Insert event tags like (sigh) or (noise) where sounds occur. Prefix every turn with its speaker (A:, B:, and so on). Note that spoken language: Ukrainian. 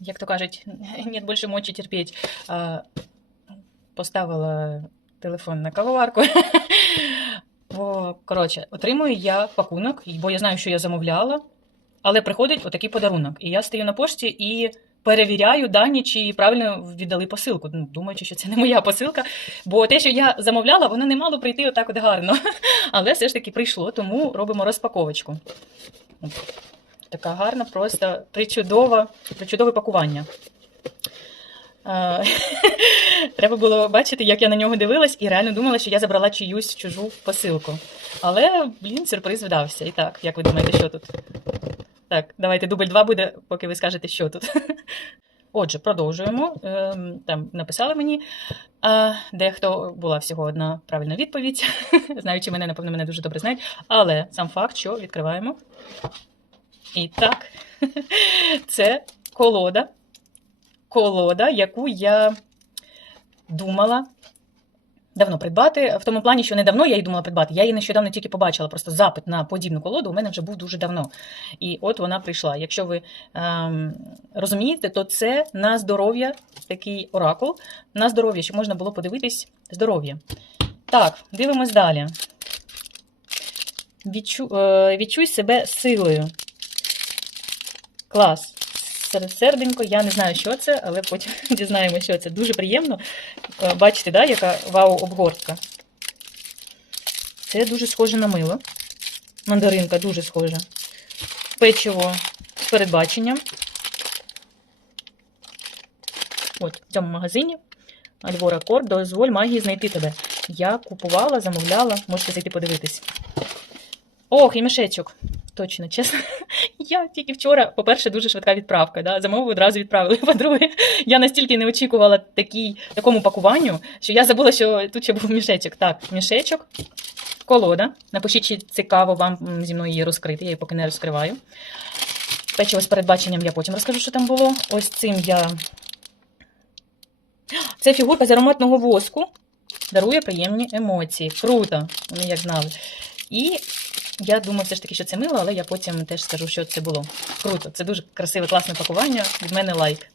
A: як то кажуть, (laughs) нет більше мочі терпіть. А, Поставила телефон на кавоварку. (laughs) Коротше, отримую я пакунок, бо я знаю, що я замовляла, але приходить отакий подарунок. І я стою на пошті і перевіряю дані, чи правильно віддали посилку. Ну, думаючи, що це не моя посилка. Бо те, що я замовляла, воно не мало прийти отак от гарно. (laughs) Але все ж таки прийшло, тому робимо розпаковочку. Така гарна, просто причудова, причудове пакування. Е, (laughs) Треба було бачити, як я на нього дивилась, і реально думала, що я забрала чиюсь чужу посилку. Але, блін, сюрприз вдався. І так, як ви думаєте, що тут? Так, давайте дубль два буде, поки ви скажете, що тут. (laughs) Отже, продовжуємо. Ем, Там написали мені. Дехто була всього одна правильна відповідь. (laughs) Знаючи мене, напевно, мене дуже добре знають. Але сам факт, що відкриваємо. І так, (laughs) це колода. Колода, яку я думала давно придбати. В тому плані, що не давно я її думала придбати. Я її нещодавно тільки побачила. Просто запит на подібну колоду у мене вже був дуже давно. І от вона прийшла. Якщо ви ем, розумієте, то це на здоров'я такий оракул. На здоров'я, щоб можна було подивитись здоров'я. Так, дивимось далі. Відчу, е, відчуй себе силою. Клас. Серденько, я не знаю, що це, але потім (laughs) дізнаємося, що це. Дуже приємно. Е, Бачите, да, яка вау-обгортка. Це дуже схоже на мило. Мандаринка дуже схожа. Печиво з передбаченням. От, в цьому магазині Альвора Кор, дозволь магії знайти тебе. Я купувала, замовляла, можете зайти подивитись. Ох, і мішечок. Точно, чесно. Я тільки вчора, по-перше, дуже швидка відправка. Да? Замову одразу відправили. (laughs) По-друге, я настільки не очікувала такій, такому пакуванню, що я забула, що тут ще був мішечок. Так, мішечок, колода. Напишіть, чи цікаво вам зі мною її розкрити, я її поки не розкриваю. Печиво з передбаченням я потім розкажу, що там було. Ось цим я. (gasps) Це фігурка з ароматного воску. Дарує приємні емоції. Круто, вони як знали. І я думаю, все ж таки, що це мило, але я потім теж скажу, що це було. Круто, це дуже красиве, класне пакування. Від мене лайк.